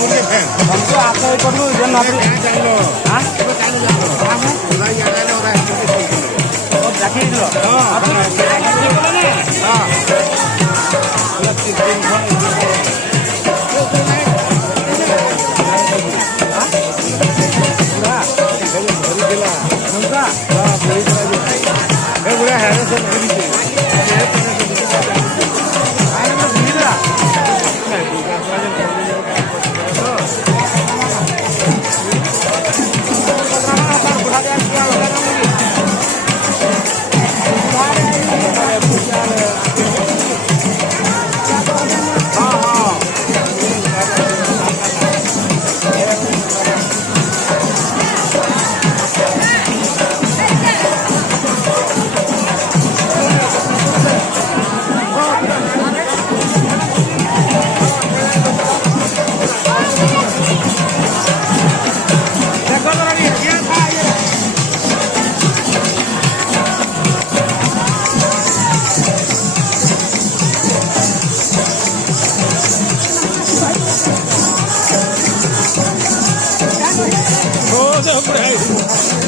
मुर्गे फैन हमको आता है कर लो जन आप जान लो हां तो जान लो हां पूरा याद है और और जाके लो हां आप बोला ना हां Oh,